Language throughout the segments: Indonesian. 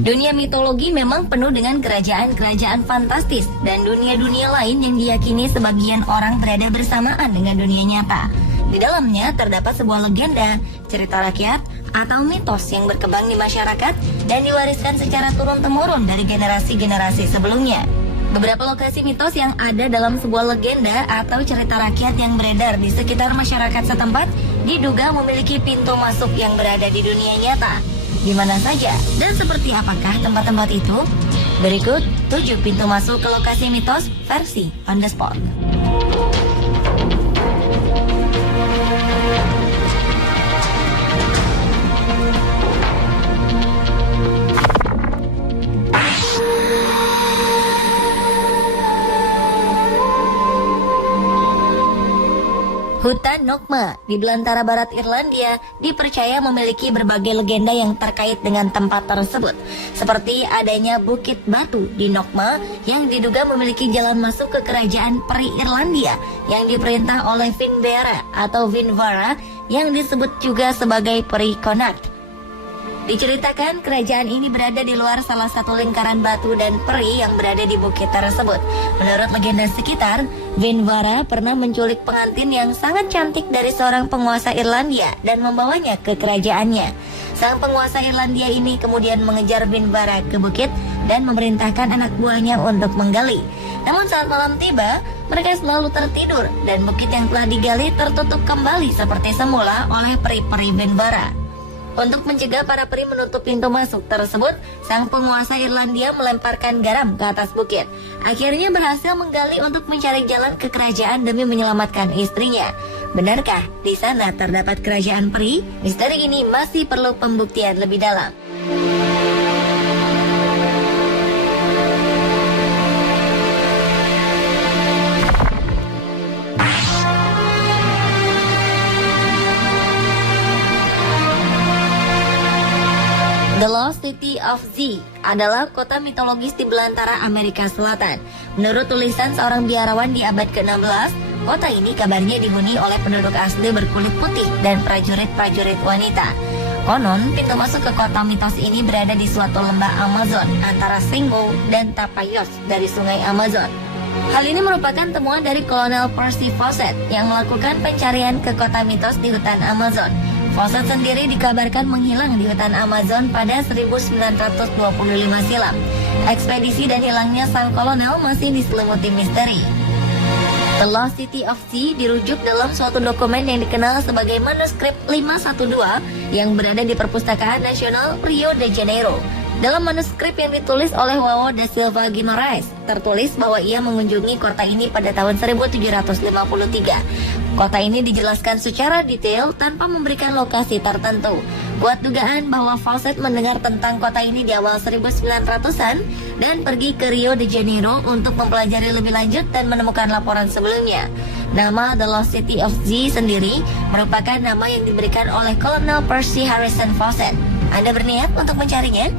Dunia mitologi memang penuh dengan kerajaan-kerajaan fantastis dan dunia-dunia lain yang diyakini sebagian orang berada bersamaan dengan dunia nyata. Di dalamnya terdapat sebuah legenda, cerita rakyat, atau mitos yang berkembang di masyarakat dan diwariskan secara turun-temurun dari generasi-generasi sebelumnya. Beberapa lokasi mitos yang ada dalam sebuah legenda atau cerita rakyat yang beredar di sekitar masyarakat setempat diduga memiliki pintu masuk yang berada di dunia nyata. Di mana saja dan seperti apakah tempat-tempat itu? Berikut 7 pintu masuk ke lokasi mitos versi on the spot. Hutan Nokma di belantara barat Irlandia dipercaya memiliki berbagai legenda yang terkait dengan tempat tersebut, seperti adanya Bukit Batu di Nokma yang diduga memiliki jalan masuk ke kerajaan peri Irlandia yang diperintah oleh Finbera atau Finvara yang disebut juga sebagai peri Connacht. Diceritakan kerajaan ini berada di luar salah satu lingkaran batu dan peri yang berada di bukit tersebut. Menurut legenda sekitar, Finvara pernah menculik pengantin yang sangat cantik dari seorang penguasa Irlandia dan membawanya ke kerajaannya. Sang penguasa Irlandia ini kemudian mengejar Finvara ke bukit dan memerintahkan anak buahnya untuk menggali. Namun saat malam tiba, mereka selalu tertidur dan bukit yang telah digali tertutup kembali seperti semula oleh peri-peri Finvara. Untuk mencegah para peri menutup pintu masuk tersebut, sang penguasa Irlandia melemparkan garam ke atas bukit. Akhirnya berhasil menggali untuk mencari jalan ke kerajaan demi menyelamatkan istrinya. Benarkah di sana terdapat kerajaan peri? Misteri ini masih perlu pembuktian lebih dalam. The Lost City of Z adalah kota mitologis di belantara Amerika Selatan. Menurut tulisan seorang biarawan di abad ke-16, kota ini kabarnya dihuni oleh penduduk asli berkulit putih dan prajurit-prajurit wanita. Konon, pintu masuk ke kota mitos ini berada di suatu lembah Amazon antara Singo dan Tapajos dari sungai Amazon. Hal ini merupakan temuan dari Kolonel Percy Fawcett yang melakukan pencarian ke kota mitos di hutan Amazon. Fawcett sendiri dikabarkan menghilang di hutan Amazon pada 1925 silam. Ekspedisi dan hilangnya sang kolonel masih diselimuti misteri. The Lost City of Z dirujuk dalam suatu dokumen yang dikenal sebagai manuskrip 512 yang berada di Perpustakaan Nasional Rio de Janeiro. Dalam manuskrip yang ditulis oleh João da Silva Guimarães, tertulis bahwa ia mengunjungi kota ini pada tahun 1753. Kota ini dijelaskan secara detail tanpa memberikan lokasi tertentu. Kuat dugaan bahwa Fawcett mendengar tentang kota ini di awal 1900-an dan pergi ke Rio de Janeiro untuk mempelajari lebih lanjut dan menemukan laporan sebelumnya. Nama The Lost City of Z sendiri merupakan nama yang diberikan oleh Kolonel Percy Harrison Fawcett. Anda berniat untuk mencarinya?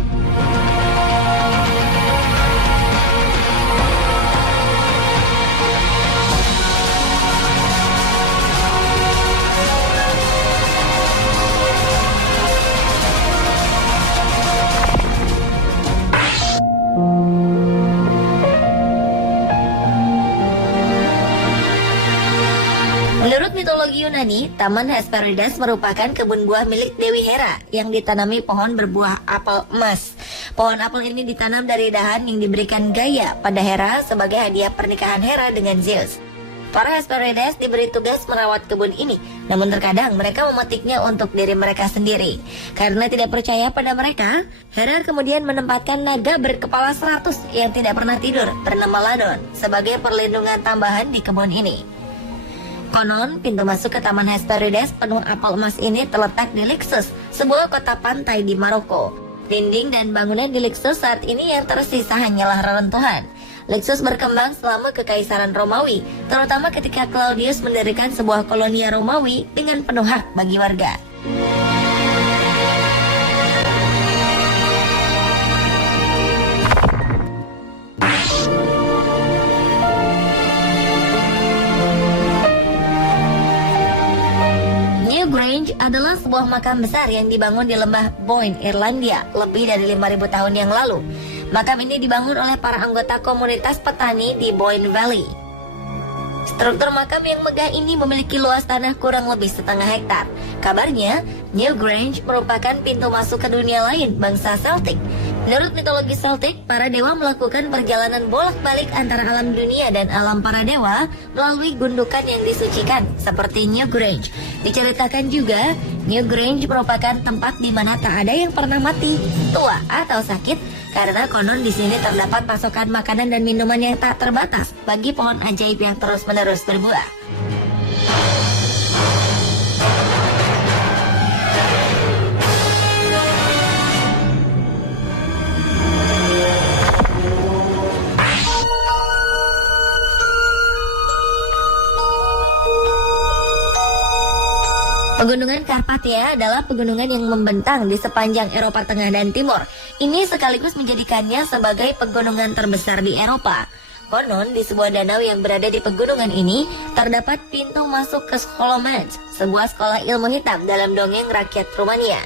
Menurut mitologi Yunani, Taman Hesperides merupakan kebun buah milik Dewi Hera yang ditanami pohon berbuah apel emas. Pohon apel ini ditanam dari dahan yang diberikan Gaia pada Hera sebagai hadiah pernikahan Hera dengan Zeus. Para Hesperides diberi tugas merawat kebun ini, namun terkadang mereka memetiknya untuk diri mereka sendiri. Karena tidak percaya pada mereka, Hera kemudian menempatkan naga berkepala 100 yang tidak pernah tidur bernama Ladon sebagai perlindungan tambahan di kebun ini. Konon, pintu masuk ke Taman Hesperides penuh apel emas ini terletak di Lixus, sebuah kota pantai di Maroko. Dinding dan bangunan di Lixus saat ini yang tersisa hanyalah reruntuhan. Lixus berkembang selama Kekaisaran Romawi, terutama ketika Claudius mendirikan sebuah kolonia Romawi dengan penuh hak bagi warga. Grange Grange adalah sebuah makam besar yang dibangun di lembah Boyne, Irlandia, lebih dari 5.000 tahun yang lalu. Makam ini dibangun oleh para anggota komunitas petani di Boyne Valley. Struktur makam yang megah ini memiliki luas tanah kurang lebih setengah hektar. Kabarnya, New Grange merupakan pintu masuk ke dunia lain bangsa Celtic. Menurut mitologi Celtic, para dewa melakukan perjalanan bolak-balik antara alam dunia dan alam para dewa melalui gundukan yang disucikan, seperti New Grange. Diceritakan juga, New Grange merupakan tempat di mana tak ada yang pernah mati, tua atau sakit, karena konon di sini terdapat pasokan makanan dan minuman yang tak terbatas bagi pohon ajaib yang terus-menerus berbuah. Pegunungan Karpatia adalah pegunungan yang membentang di sepanjang Eropa Tengah dan Timur. Ini sekaligus menjadikannya sebagai pegunungan terbesar di Eropa. Konon, di sebuah danau yang berada di pegunungan ini, terdapat pintu masuk ke Scholomance, sebuah sekolah ilmu hitam dalam dongeng rakyat Rumania.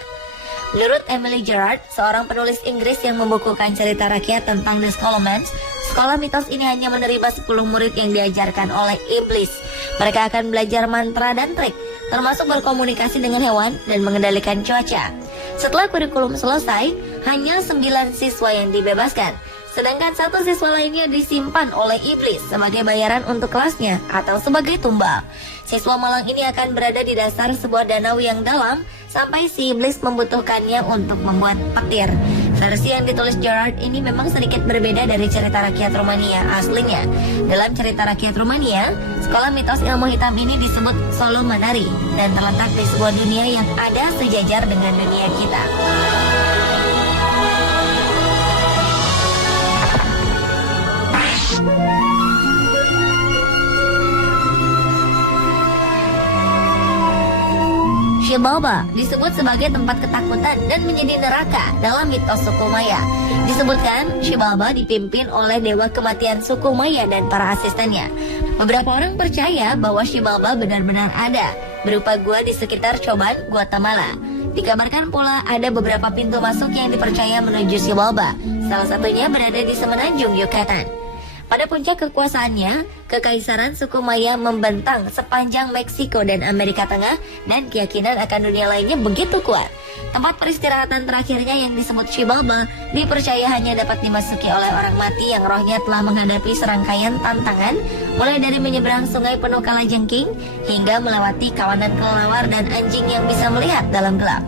Menurut Emily Gerard, seorang penulis Inggris yang membukukan cerita rakyat tentang The Scholomance, sekolah mitos ini hanya menerima 10 murid yang diajarkan oleh iblis. Mereka akan belajar mantra dan trik, termasuk berkomunikasi dengan hewan dan mengendalikan cuaca. Setelah kurikulum selesai, hanya 9 siswa yang dibebaskan, sedangkan 1 siswa lainnya disimpan oleh iblis sebagai bayaran untuk kelasnya atau sebagai tumbal. Siswa malang ini akan berada di dasar sebuah danau yang dalam sampai si iblis membutuhkannya untuk membuat petir. Versi yang ditulis Gerard ini memang sedikit berbeda dari cerita rakyat Rumania aslinya. Dalam cerita rakyat Rumania, sekolah mitos ilmu hitam ini disebut Solomanari dan terletak di sebuah dunia yang ada sejajar dengan dunia kita. Xibalba disebut sebagai tempat ketakutan dan menjadi neraka dalam mitos suku Maya. Disebutkan Xibalba dipimpin oleh dewa kematian suku Maya dan para asistennya. Beberapa orang percaya bahwa Xibalba benar-benar ada, berupa gua di sekitar Choban, Guatemala. Dikabarkan pula ada beberapa pintu masuk yang dipercaya menuju Xibalba. Salah satunya berada di semenanjung Yucatan. Pada puncak kekuasaannya, kekaisaran suku Maya membentang sepanjang Meksiko dan Amerika Tengah, dan keyakinan akan dunia lainnya begitu kuat. Tempat peristirahatan terakhirnya yang disebut Xibalba dipercaya hanya dapat dimasuki oleh orang mati yang rohnya telah menghadapi serangkaian tantangan, mulai dari menyeberang sungai penuh kalajengking hingga melewati kawanan kelelawar dan anjing yang bisa melihat dalam gelap.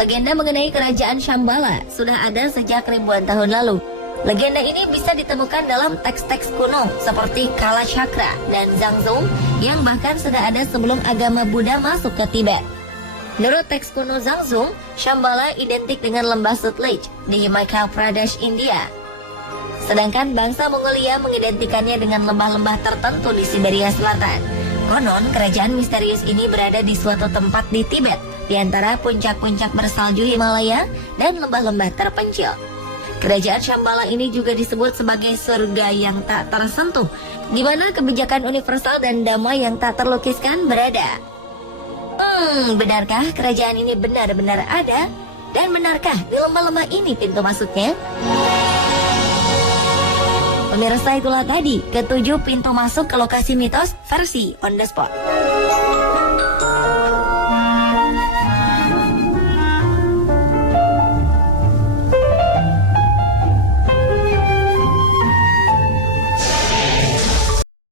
Legenda mengenai kerajaan Shambhala sudah ada sejak ribuan tahun lalu. Legenda ini bisa ditemukan dalam teks-teks kuno seperti Kala Chakra dan Zangzong yang bahkan sudah ada sebelum agama Buddha masuk ke Tibet. Menurut teks kuno Zangzong, Shambhala identik dengan lembah Sutlej di Himachal Pradesh, India. Sedangkan bangsa Mongolia mengidentikannya dengan lembah-lembah tertentu di Siberia Selatan. Konon, kerajaan misterius ini berada di suatu tempat di Tibet, di antara puncak-puncak bersalju Himalaya dan lembah-lembah terpencil. Kerajaan Shambhala ini juga disebut sebagai surga yang tak tersentuh, di mana kebijakan universal dan damai yang tak terlukiskan berada. Benarkah kerajaan ini benar-benar ada? Dan benarkah di lembah-lembah ini pintu masuknya? Pemirsa, itulah tadi ke-7 pintu masuk ke lokasi mitos versi On The Spot.